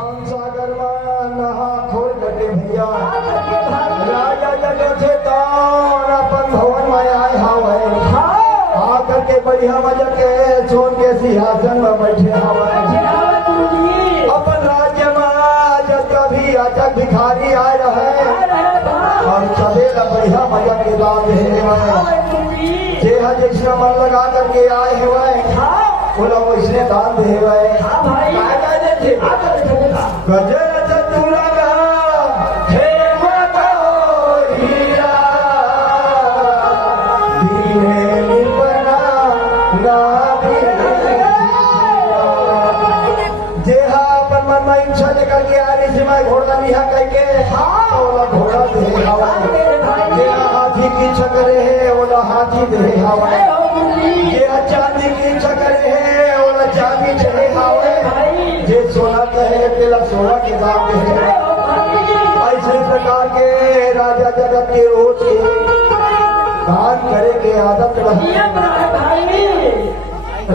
ज्ञान सागर में नहा खोल करके भैया राजा जगत से तार अपन भवन में आए हवे आकर के बढ़िया मजा के सोन के सिंहासन में बैठे हवे अपन राज्य में जब कभी अचक भिखारी आए रहे और सवेला बढ़िया मजा के दाम है जिसने मन लगा करके आए हुए बोला वैसने दान दे गजर चतुरा हे हीरा जेहा अपन मन में इच्छा लेकर के आ रही मैं घोड़ा लिहा करके घोड़ा दे हवा जेहा हाथी की इच्छा करे है ओला हाथी दे हवा जेहा चांदी की इच्छा करे है ओला चांदी दे हवा जे सोना कहे पेला सोना के दाम दे ऐसे प्रकार के राजा जगत के रोज दान करे के आदत रही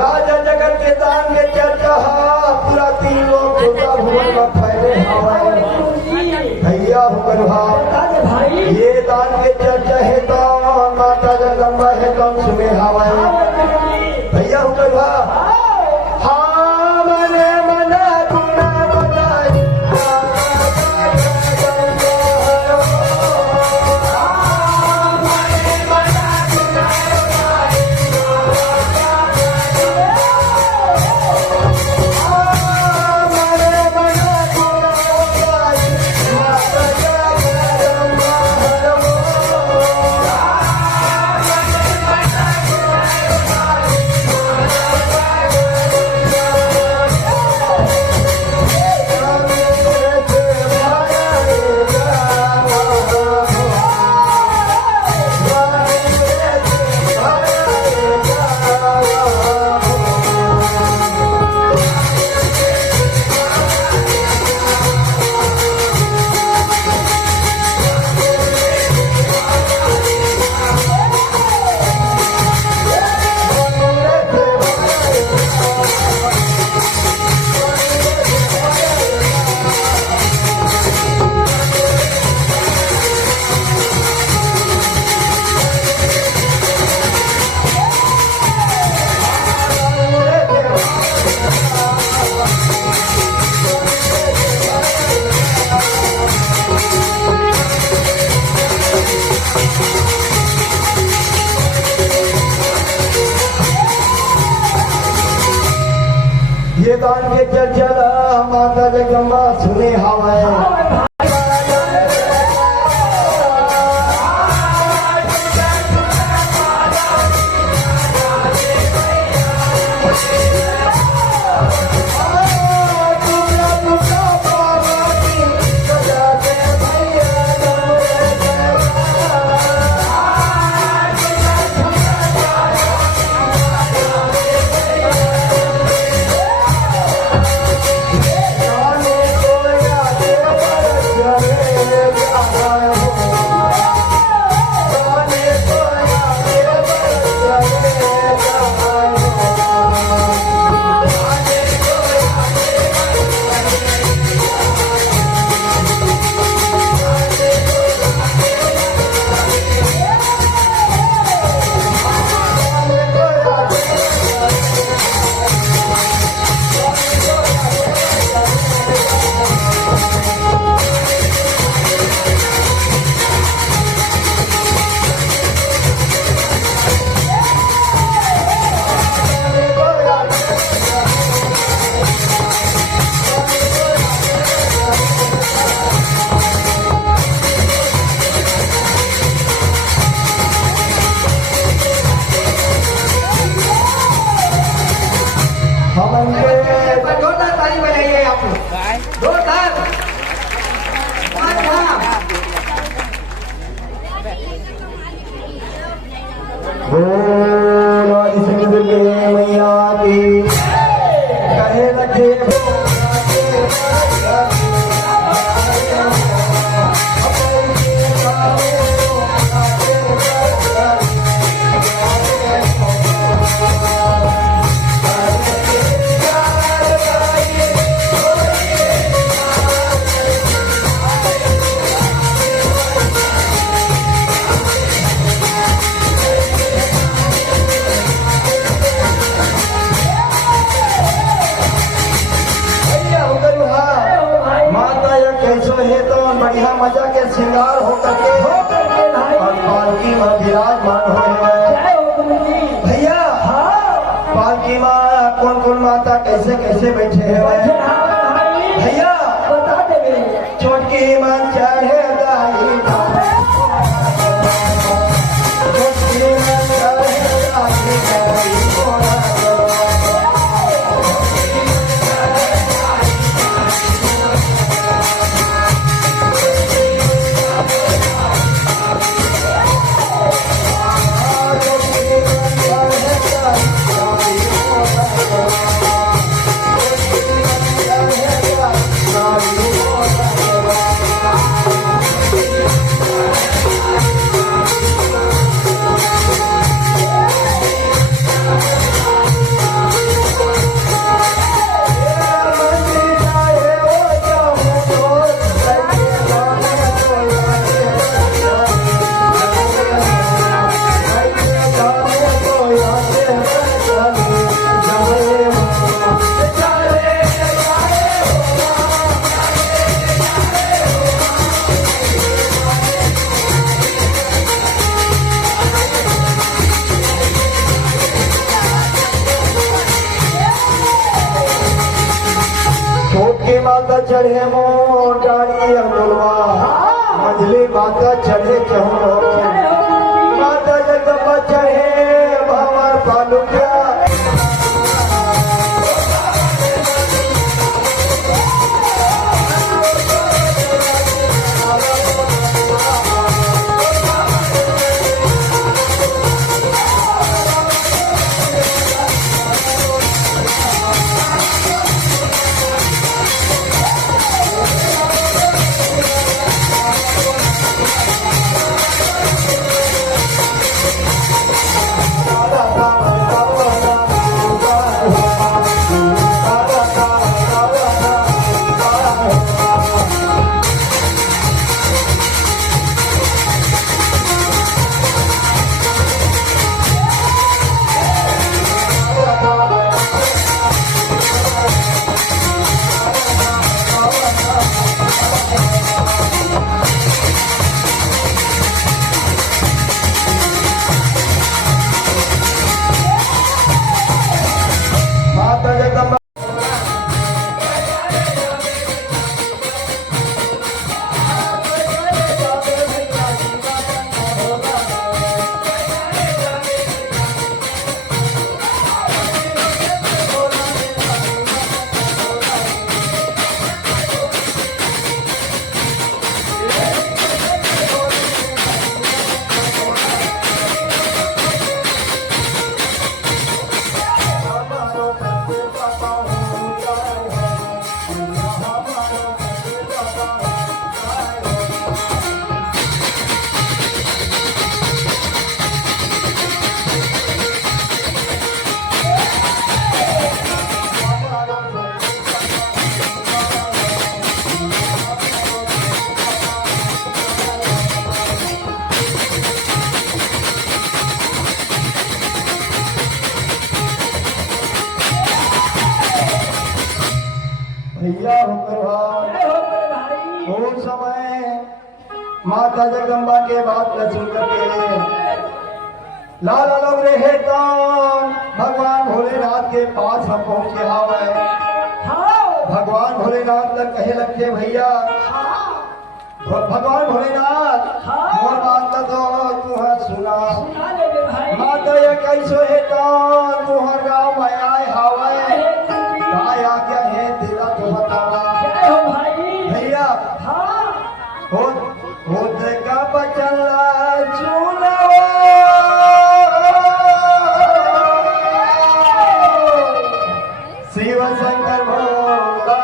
राजा जगत के दान के चर्चा पूरा 3 लोग छोटा भुवन में फैले हवाए भैया होकर भाव ये दान के चर्चा है तो माता जगदम्बा है तो सुने हवाए भैया होकर भाव हाँ मने मना गुना बताई ये दान के चर्चा माता जगदम्बा सुने हवाए मैया की कहे रखे बढ़िया मजा के श्रृंगार हो करके और पालकी में विराजमान हुए हैं। भैया पालकी में कौन कौन माता कैसे कैसे बैठे हैं भैया बता देवे छोटकी मां चढ़े दाई छोटकी मां चढ़े दाई छोटकी माता चढ़े मोटाड़ी अंगुलवा मंझली माता चढ़े चहुरो माता जगदम्बा चढ़े भंवर पालुकिया माता जगदम्बा भैया होकर भाई उस समय माता जगदम्बा के बात न सुन करके लाला लोग रहे कौन भगवान भोलेनाथ के पास हम पहुंचे हावे भगवान भोलेनाथ तक कहे लगे भैया भगवान भोलेनाथ मोर बात तो तू सुना माता ये कैसो है कौन तुहर गाँव में आए हावे काय आज्ञा है तेरा तो बतावा भैया हो का बचला चुनावा शिव शंकर भोला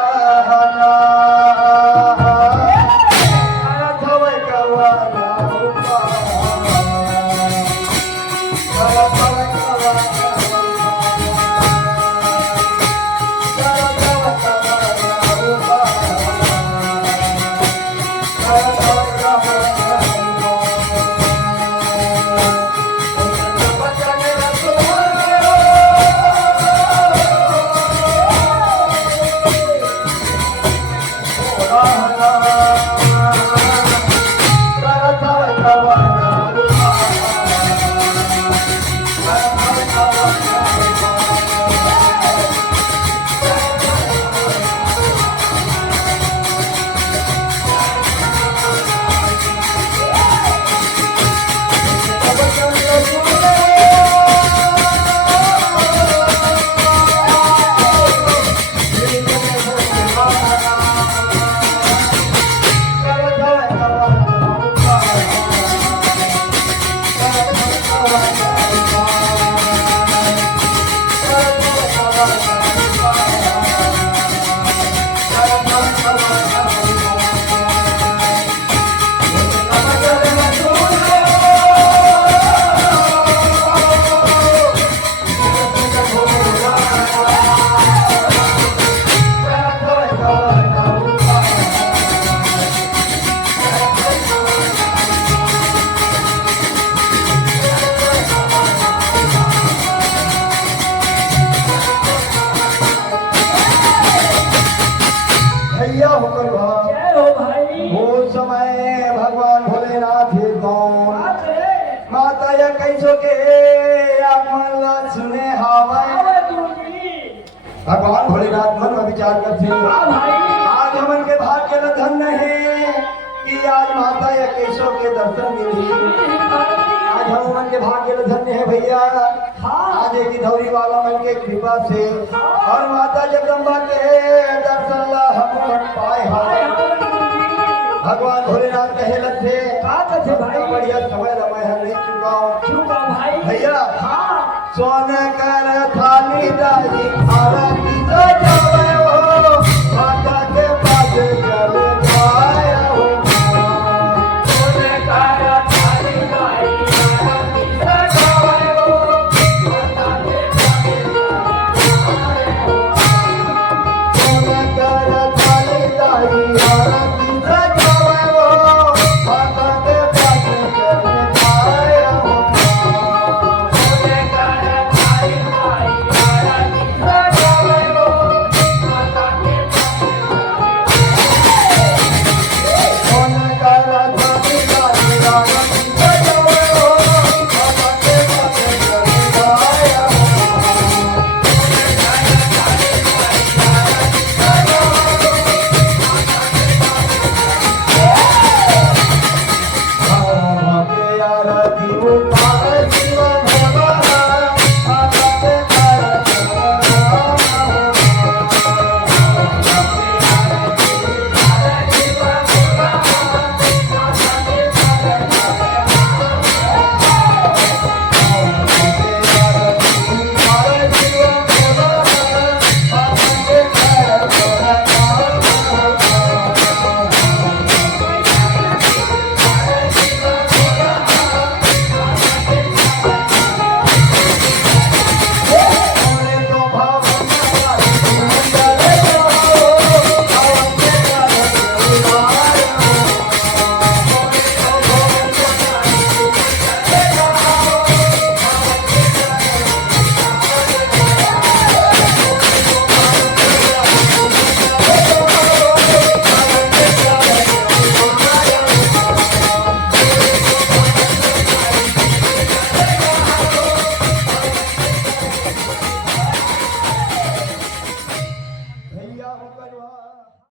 आप मन ला सुने हावय भगवान भोलेनाथ मन में विचार करते आज हमन के भाग्य न धन है कि आज माता या केशव के दर्शन मिली आज हम मन के भाग्य न धन्य है भैया आज एक धौरी वाला मन के कृपा से और माता जगदम्बा के दर्शन ला हम मन पाए हैं भगवान भोलेनाथ कहे लगे भाई बढ़िया समय लम्बा है नहीं चुका भाई भैया सोन कर थाली दाई आरती सजावे हो माता के पास चल जाया हो सोन कर थाली दाई आरती सजावे हो माता के पास सोन कर थाली दाई आरती सजावे हो माता के पास चल जाया हो भैया होकर